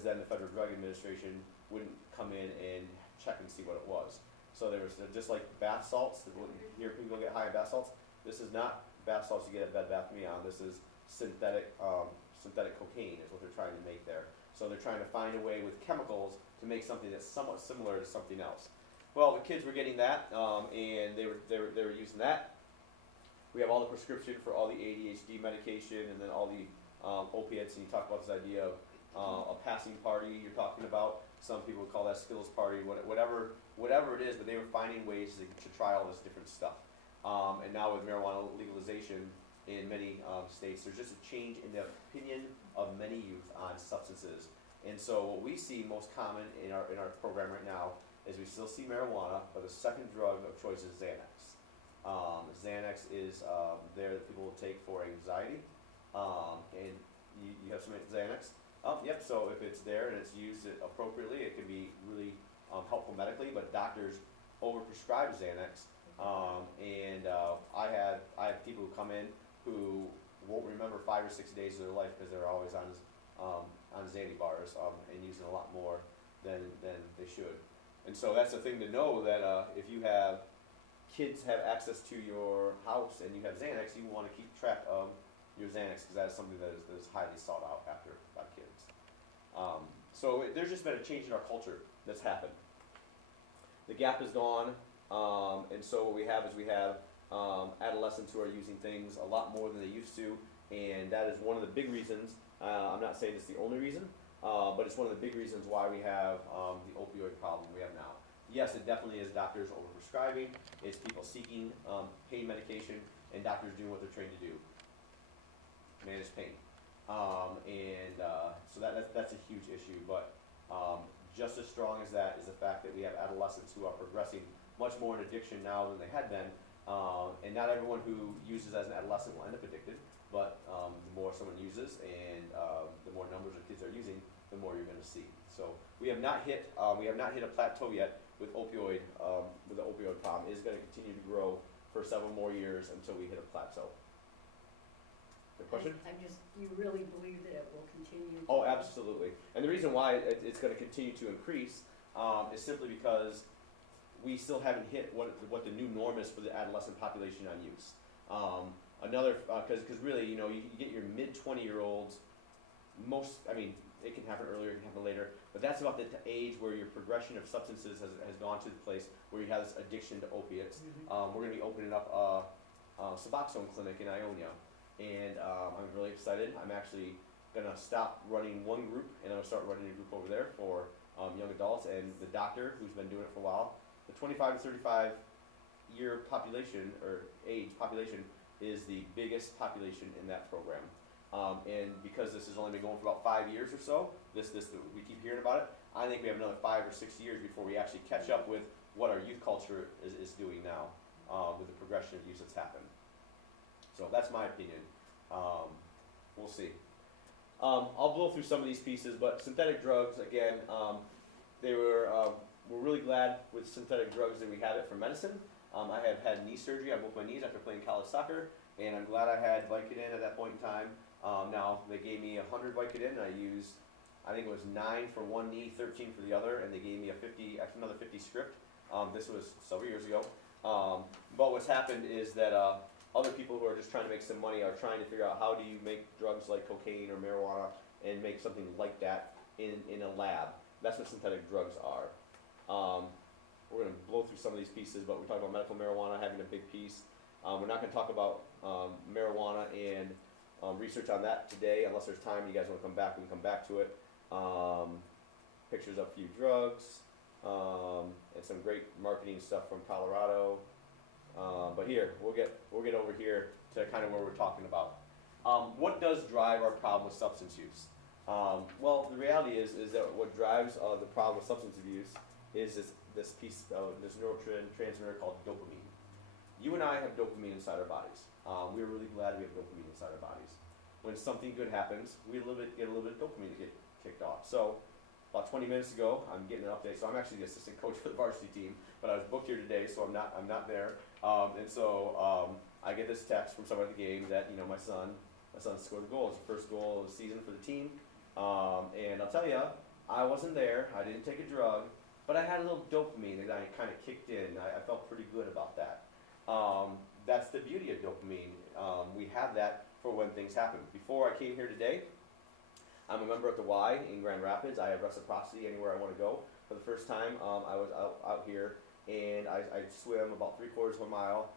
because then the Federal Drug Administration wouldn't come in and check and see what it was. So there was just like bath salts. Here people get high in bath salts. This is not bath salts you get at Bed Bath & Beyond. This is synthetic cocaine is what they're trying to make there. So they're trying to find a way with chemicals to make something that's somewhat similar to something else. Well, the kids were getting that, and they were using that. We have all the prescription for all the ADHD medication, and then all the opiates. And you talk about this idea of a passing party. You're talking about, some people call that Skittles party, whatever it is. But they were finding ways to try all this different stuff. And now with marijuana legalization in many states, there's just a change in the opinion of many youth on substances. And so what we see most common in our program right now is we still see marijuana, but the second drug of choice is Xanax. Xanax is there that people will take for anxiety, and you have some Xanax. Yep, so if it's there and it's used appropriately, it can be really helpful medically, but doctors overprescribe Xanax. I have people who come in who won't remember 5 or 6 days of their life because they're always on Xanny bars and using a lot more than they should. And so that's the thing to know, that if you have kids have access to your house and you have Xanax, you want to keep track of your Xanax, because that is something that is highly sought out after by kids. So there's just been a change in our culture that's happened. The gap is gone, and so what we have is adolescents who are using things a lot more than they used to, and that is one of the big reasons. I'm not saying it's the only reason, but it's one of the big reasons why we have the opioid problem we have now. Yes, it definitely is doctors overprescribing. It's people seeking pain medication, and doctors doing what they're trained to do, manage pain. So that's a huge issue. But just as strong as that is the fact that we have adolescents who are progressing much more in addiction now than they had been. And not everyone who uses as an adolescent will end up addicted, but the more someone uses and the more numbers of kids are using, the more you're going to see. So we have not hit a plateau yet with opioid. With the opioid problem, it is going to continue to grow for several more years until we hit a plateau. The question? You really believe that it will continue? Oh, absolutely. And the reason why it's going to continue to increase is simply because we still haven't hit what the new norm is for the adolescent population on use. Because really, you get your mid-20-year-olds, it can happen earlier, it can happen later, but that's about the age where your progression of substances has gone to the place where you have this addiction to opiates. Mm-hmm. We're going to be opening up a Suboxone clinic in Ionia, and I'm really excited. I'm actually going to stop running one group, and I'm going to start running a group over there for young adults, and the doctor who's been doing it for a while. The 25 to 35 year population, or age population, is the biggest population in that program. And because this has only been going for about 5 years or so, we keep hearing about it, I think we have another 5 or 6 years before we actually catch up with what our youth culture is doing now, with the progression of use that's happened. So that's my opinion. We'll see. I'll blow through some of these pieces, but synthetic drugs, again, we're really glad with synthetic drugs that we have it for medicine. I have had knee surgery on both my knees after playing college soccer, and I'm glad I had Vicodin at that point in time. Now, they gave me 100 Vicodin, and I used, I think it was 9 for one knee, 13 for the other, and they gave me another 50 script. This was several years ago. But what's happened is that other people who are just trying to make some money are trying to figure out how do you make drugs like cocaine or marijuana and make something like that in a lab. That's what synthetic drugs are. We're going to blow through some of these pieces, but we're talking about medical marijuana having a big piece. We're not going to talk about marijuana and research on that today, unless there's time. You guys want to come back, we can come back to it. Pictures of a few drugs, and some great marketing stuff from Colorado. But here, we'll get over here to kind of where we're talking about. What does drive our problem with substance use? Well, the reality is that what drives the problem with substance abuse is this piece of this neurotransmitter called dopamine. You and I have dopamine inside our bodies. We're really glad we have dopamine inside our bodies. When something good happens, we get a little bit of dopamine to get kicked off. So about 20 minutes ago, I'm getting an update. So I'm actually the assistant coach for the varsity team, but I was booked here today, so I'm not there. I get this text from someone at the game that my son scored a goal. It's the first goal of the season for the team. And I'll tell you, I wasn't there, I didn't take a drug, but I had a little dopamine that I kind of kicked in. I felt pretty good about that. That's the beauty of dopamine. We have that for when things happen. Before I came here today, I'm a member of the Y in Grand Rapids. I have reciprocity anywhere I want to go. For the first time, I was out here, and I swim about 3/4 of a mile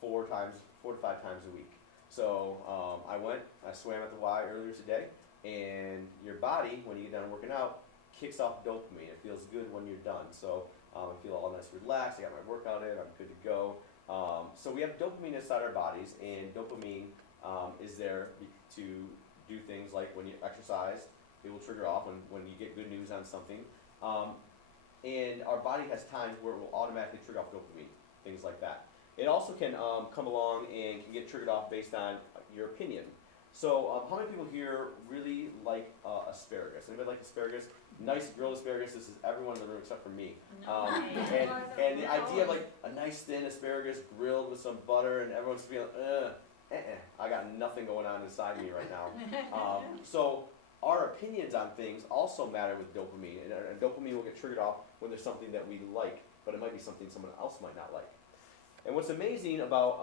4 to 5 times a week. So I swam at the Y earlier today, and your body, when you get done working out, kicks off dopamine. It feels good when you're done. So I feel all nice, relaxed. I got my workout in. I'm good to go. So we have dopamine inside our bodies, and dopamine is there to do things like when you exercise, it will trigger off when you get good news on something. And our body has times where it will automatically trigger off dopamine, things like that. It also can come along and can get triggered off based on your opinion. So how many people here really like asparagus? Anybody like asparagus? Nice grilled asparagus. This is everyone in the room except for me. And the idea of like a nice thin asparagus grilled with some butter and everyone's feeling, I got nothing going on inside me right now. So our opinions on things also matter with dopamine, and dopamine will get triggered off when there's something that we like, but it might be something someone else might not like. And what's amazing about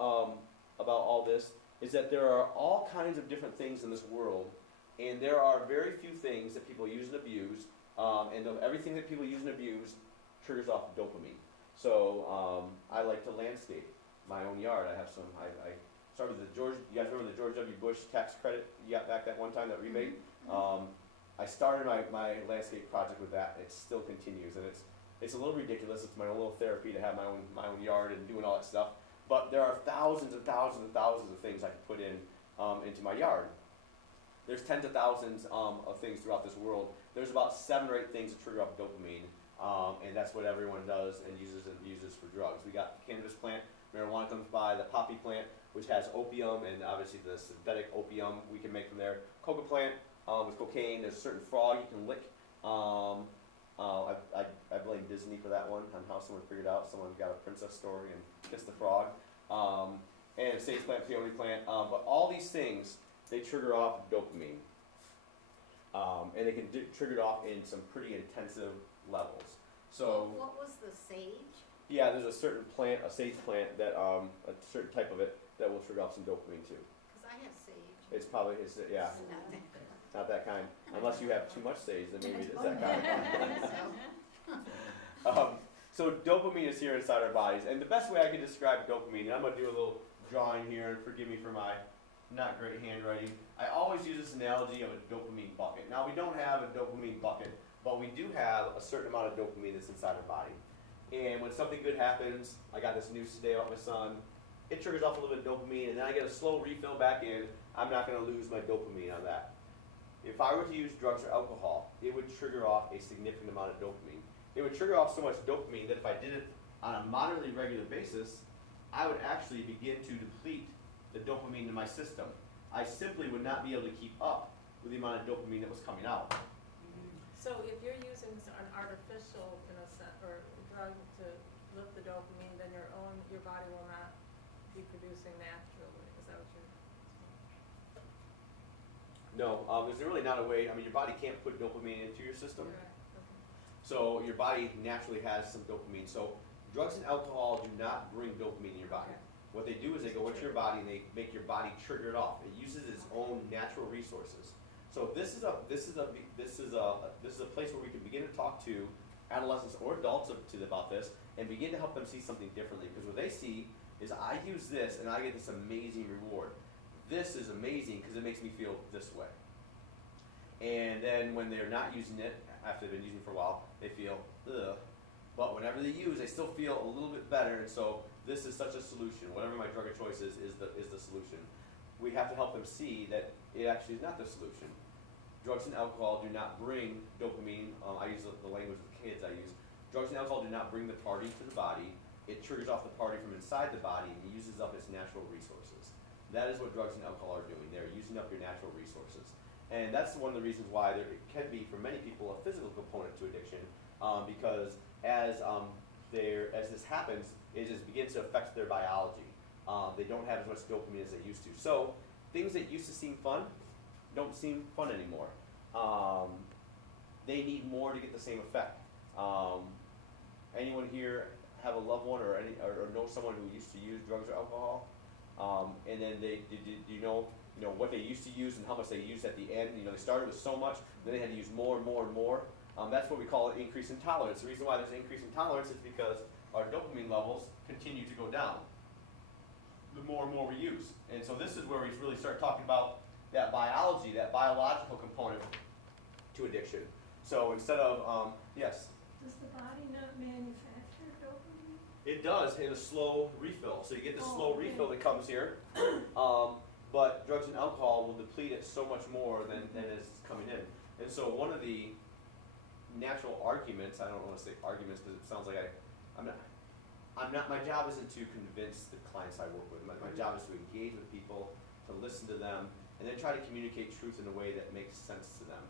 all this is that there are all kinds of different things in this world, and there are very few things that people use and abuse, and everything that people use and abuse triggers off dopamine. So I like to landscape my own yard. I have some, I started you guys remember the George W. Bush tax credit you got back that one time, that rebate? I started my landscape project with that. It still continues, and it's a little ridiculous. It's my own little therapy to have my own yard and doing all that stuff. But there are thousands and thousands and thousands of things I can put into my yard. There's tens of thousands of things throughout this world. There's about 7 or 8 things that trigger off dopamine, and that's what everyone does and uses for drugs. We got the cannabis plant. Marijuana comes by, the poppy plant, which has opium, and obviously the synthetic opium we can make from there. Coca plant with cocaine. There's a certain frog you can lick. I blame Disney for that one, on how someone figured out. Someone got a princess story and kissed the frog. And sage plant, peony plant. But all these things, they trigger off dopamine. And they can trigger it off in some pretty intensive levels. So what was the sage? yeah, there's a certain plant, a sage plant, that a certain type of it that will trigger off some dopamine too. Because I have sage. It's probably, yeah, It's not that good. not that kind. Unless you have too much sage, then maybe it is that kind. So dopamine is here inside our bodies, and the best way I can describe dopamine, and I'm going to do a little drawing here, and forgive me for my not great handwriting. I always use this analogy of a dopamine bucket. Now we don't have a dopamine bucket, but we do have a certain amount of dopamine that's inside our body. And when something good happens, I got this news today about my son, it triggers off a little bit of dopamine, and then I get a slow refill back in. I'm not going to lose my dopamine on that. If I were to use drugs or alcohol, it would trigger off a significant amount of dopamine. It would trigger off so much dopamine that if I did it on a moderately regular basis, I would actually begin to deplete the dopamine in my system. I simply would not be able to keep up with the amount of dopamine that was coming out. So if you're using an artificial, in a sense, or drug to lift the dopamine, then your body will not be producing naturally. Is that what you're? No, there's really not a way. I mean, your body can't put dopamine into your system. Right. Okay. So your body naturally has some dopamine. So drugs and alcohol do not bring dopamine in your body. Okay. What they do is they go into your body and they make your body trigger it off. It uses its own natural resources. So this is a place where we can begin to talk to adolescents or adults about this and begin to help them see something differently. Because what they see is I use this and I get this amazing reward. This is amazing because it makes me feel this way. And then when they're not using it, after they've been using it for a while, they feel, ugh. But whenever they use, they still feel a little bit better, and so this is such a solution. Whatever my drug of choice is the solution. We have to help them see that it actually is not the solution. Drugs and alcohol do not bring dopamine. I use the language of the kids I use. Drugs and alcohol do not bring the party to the body. It triggers off the party from inside the body and uses up its natural resources. That is what drugs and alcohol are doing. They're using up your natural resources. And that's one of the reasons why there can be, for many people, a physical component to addiction, because as this happens, it just begins to affect their biology. They don't have as much dopamine as they used to. So things that used to seem fun don't seem fun anymore. They more to get the same effect. Anyone here have a loved one or or know someone who used to use drugs or alcohol? And then do you know what they used to use and how much they used at the end? You know, they started with so much, then they had to use more and more and more. That's what we call an increase in tolerance. The reason why there's an increase in tolerance is because our dopamine levels continue to go down the more and more we use. And so this is where we really start talking about that biology, that biological component to addiction. So instead of, yes? Does the body not manufacture dopamine? It does in a slow refill. So you get the Oh, slow okay. refill that comes here. But drugs and alcohol will deplete it so much more than is coming in. And so one of the natural arguments, I don't want to say arguments because it sounds like my job isn't to convince the clients I work with. My job is to engage with people, to listen to them, and then try to communicate truth in a way that makes sense to them.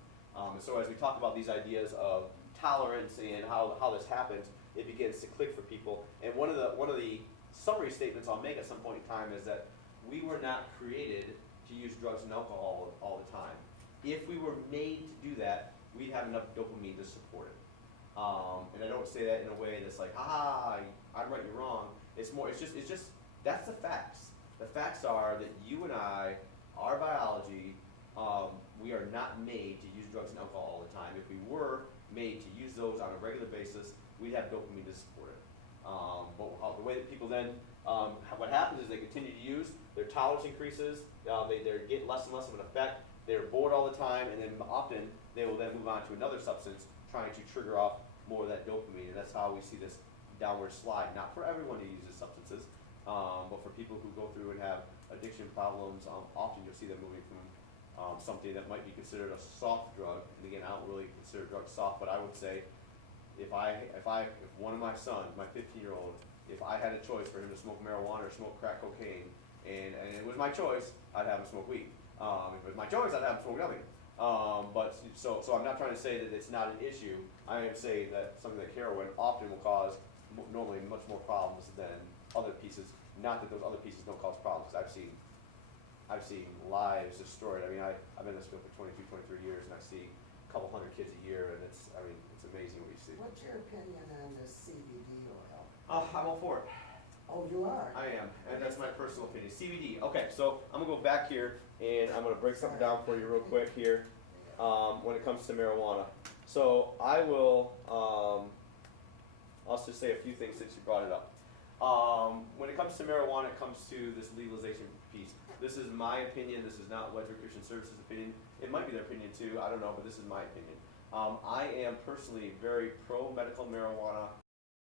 And so as we talk about these ideas of tolerance and how this happens, it begins to click for people. And one of the summary statements I'll make at some point in time is that we were not created to use drugs and alcohol all the time. If we were made to do that, we'd have enough dopamine to support it. And I don't say that in a way that's like, I'm right, you're wrong. It's just, that's the facts. The facts are that you and I, our biology, we are not made to use drugs and alcohol all the time. If we were made to use those on a regular basis, we'd have dopamine to support it. But the way that people then, what happens is they continue to use, their tolerance increases, they get less and less of an effect, they're bored all the time, and then often they will then move on to another substance trying to trigger off more of that dopamine, and that's how we see this downward slide. Not for everyone who uses substances, but for people who go through and have addiction problems, often you'll see them moving from something that might be considered a soft drug, and again, I don't really consider drugs soft, but I would say if one of my sons, my 15-year-old, if I had a choice for him to smoke marijuana or smoke crack cocaine, and it was my choice, I'd have him smoke weed. If it was my choice, I'd have him smoke nothing. So I'm not trying to say that it's not an issue. I am saying that something like heroin often will cause normally much more problems than other pieces. Not that those other pieces don't cause problems. I've seen lives destroyed. I mean, I've been in this field for 22, 23 years, and I see a couple hundred kids a year, and it's amazing what you see. What's your opinion on the CBD oil? I'm all for it. Oh, you are? I am, and that's my personal opinion. CBD. Okay, so I'm gonna go back here, and I'm gonna break something down for you real quick here. When it comes to marijuana, so I will. I'll just say a few things since you brought it up. When it comes to marijuana, it comes to this legalization piece. This is my opinion. This is not Wedgewood Christian Services' opinion. It might be their opinion too. I don't know, but this is my opinion. I am personally very pro medical marijuana.